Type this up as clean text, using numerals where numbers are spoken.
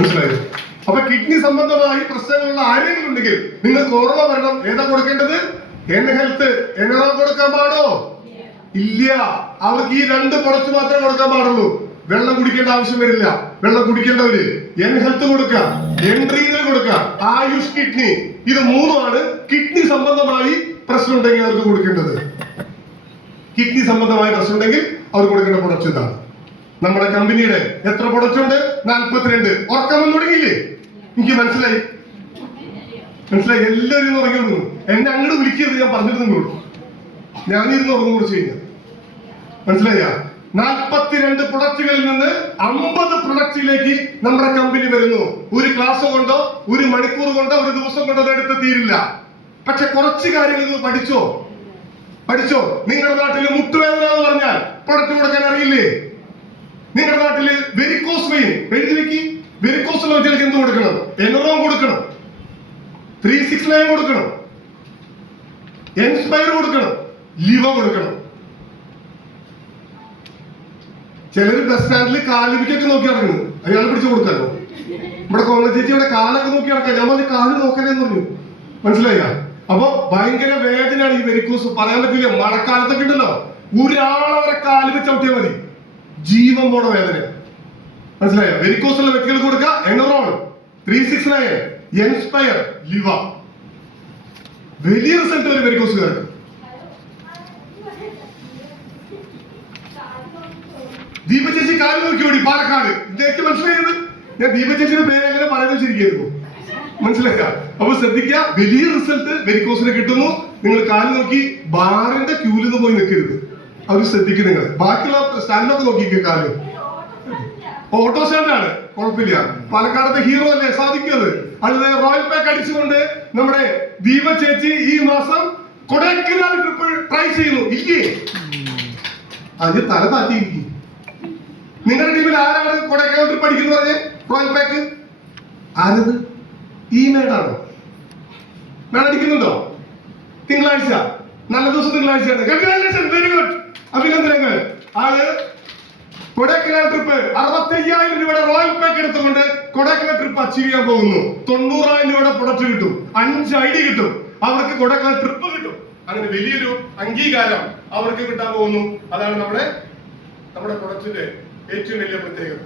മനസ്സിലായോ? അപ്പൊ കിഡ്നി സംബന്ധമായി പ്രശ്നങ്ങളുള്ള ആരെങ്കിലും ഉണ്ടെങ്കിൽ നിങ്ങൾക്ക് ഓർമ്മ വരണം, ഏതാ കൊടുക്കേണ്ടത്? ഹെൽത്ത്. എനറോ കൊടുക്കാൻ പാടോ? ഇല്ല. അവർക്ക് ഈ 2 പ്രൊഡക്റ്റ് മാത്രമേ കൊടുക്കാൻ പാടുള്ളൂ. വെള്ളം കുടിക്കേണ്ട ആവശ്യം വരില്ല. വെള്ളം കുടിക്കേണ്ടവര് ഹെൽത്ത് കൊടുക്കുക, എൻട്രീനൽ കൊടുക്കുക, ആയുഷ് കിഡ്നി. ഇത് 3ആണ് കിഡ്നി സംബന്ധമായി പ്രശ്നം ഉണ്ടെങ്കിൽ അവർക്ക് കൊടുക്കേണ്ടത്. കിഡ്നി സംബന്ധമായ പ്രശ്നം ഉണ്ടെങ്കിൽ അവർ കൊടുക്കേണ്ട പ്രൊഡക്റ്റ് ഇതാണ്. നമ്മുടെ കമ്പനിയുടെ എത്ര പ്രൊഡക്റ്റ് ഉണ്ട്? 42. ഉറക്കം തുടങ്ങിയില്ലേ? എനിക്ക് മനസ്സിലായി. എല്ലാവരും ഉറങ്ങി കൊടുക്കുന്നു. എന്നെ അങ്ങോട്ട് വിളിക്കരുത്, ഞാൻ പറഞ്ഞിട്ട് നിങ്ങളോട്. ഞാനിരുന്ന് ഉറങ്ങും കുറച്ച് കഴിഞ്ഞാൽ. മനസ്സിലായ? 42 പ്രൊഡക്റ്റുകളിൽ നിന്ന് 50 പ്രൊഡക്റ്റിലേക്ക് നമ്മുടെ കമ്പനി വരുന്നു. ഒരു ക്ലാസ് കൊണ്ടോ, ഒരു മണിക്കൂർ കൊണ്ടോ, ഒരു ദിവസം കൊണ്ടോ എടുത്ത് തീരില്ല. പക്ഷെ കുറച്ച് കാര്യങ്ങൾ നിങ്ങൾ പഠിച്ചോ. നിങ്ങളുടെ നാട്ടിൽ മുട്ടുവേദന എന്ന് പറഞ്ഞാൽ പ്രൊഡക്റ്റ് കൊടുക്കാൻ അറിയില്ലേ? നിങ്ങളുടെ നാട്ടില് വെരിക്കോസ് വെയിൻ എഴുതി വെക്കി. വെരിക്കോസ് ഉള്ള വ്യക്തികൾക്ക് എന്ത് കൊടുക്കണം? എനറോൺ കൊടുക്കണം, 369 കൊടുക്കണം, എൻസ്പയർ കൊടുക്കണം, ലിവ കൊടുക്കണം. ചിലര് ബസ് സ്റ്റാൻഡിൽ കാലുമിക്കൊക്കെ നോക്കി നടക്കുന്നു. അയാൾ പിടിച്ചു കൊടുക്കാനോ? നമ്മുടെ കോമള ചേച്ചി ഇവിടെ കാലൊക്കെ നോക്കി നടക്കാൻ. ഞാൻ പറഞ്ഞു കാല് നോക്കാനേന്ന് പറഞ്ഞു. മനസ്സിലായ? അപ്പൊ ഭയങ്കര വേദനയാണ് ഈ വെരിക്കോസ്. പറയാൻ പറ്റില്ല. മഴക്കാലത്തൊക്കെ ഉണ്ടല്ലോ, ഒരാളവരെ കാല് വെച്ച് ചവിട്ടിയാൽ മതി, ജീവൻ പോണ വേദന. മനസ്സിലായോ? വെരിക്കോസ് ഉള്ള വ്യക്തികൾക്ക് കൊടുക്കുക എനറോൺ, 369, എൻസ്പയർ, ലിവ. വലിയ റിസൾട്ട് വരും വെരിക്കോസുകാർക്ക്. ദീപ ചേച്ചി കാല് നോക്കി ഓടി പാലക്കാട്. ഇതൊക്കെ മനസ്സിലായത്? ഞാൻ ദീപ ചേച്ചിയുടെ പേര് എങ്ങനെ പറയുന്നത് ശരിയായിരുന്നു. മനസ്സിലാക്കുക? അപ്പൊ ശ്രദ്ധിക്കുക, വലിയ റിസൾട്ട് വെരിക്കോസിന് കിട്ടുന്നു. നിങ്ങൾ കാല് നോക്കി ബാറിന്റെ ക്യൂവിൽ നിന്ന് പോയി നിൽക്കരുത്. അവർ ശ്രദ്ധിക്കും. നിങ്ങൾ ബാക്കിയുള്ള സ്റ്റാൻഡൊക്കെ നോക്കിക്കുക. കാല് ഓട്ടോ സ്റ്റാൻഡാണ്, കുഴപ്പമില്ല. പാലക്കാടത്തെ ഹീറോ അല്ലേ, സാധിക്കുന്നത്. അത് റോയൽ പാക്ക് അടിച്ചുകൊണ്ട് നമ്മുടെ ദീപ ചേച്ചി ഈ മാസം കൊടൈക്കനാൽ ട്രിപ്പ് ട്രൈ ചെയ്യുന്നു. ഇല്ലേ? അത് തല താറ്റിയിരിക്കും. നിങ്ങളുടെ ടീമിൽ ആരാണ് കൊടൈക്കനാൽ ട്രിപ്പ് അടിക്കുന്നത് പറഞ്ഞേ? റോയൽ പാക്ക് ആരത്? ഈ മേഡാണോ? മേഡം അടിക്കുന്നുണ്ടോ? തിങ്കളാഴ്ച, നല്ല ദിവസം തിങ്കളാഴ്ചയാണ്. കൺഗ്രാജുലേഷൻ, വെരി ഗുഡ്, അഭിനന്ദനങ്ങൾ. അത് കൊടൈക്കനാൽ ട്രിപ്പ് 65,000 രൂപയുടെ റോയൽ പാക്ക് എടുത്തുകൊണ്ട് കൊടൈക്കനാൽ ട്രിപ്പ് അച്ചീവ് ചെയ്യാൻ പോകുന്നു. 90,000 രൂപയുടെ പ്രൊഡക്റ്റ് കിട്ടും, 5 ID കിട്ടും, അവർക്ക് കൊടൈക്കനാൽ ട്രിപ്പ് കിട്ടും. അങ്ങനെ വലിയൊരു അംഗീകാരം അവർക്ക് കിട്ടാൻ പോകുന്നു. അതാണ് നമ്മുടെ പ്രൊഡക്റ്റിന്റെ ഏറ്റവും വലിയ പ്രത്യേകത.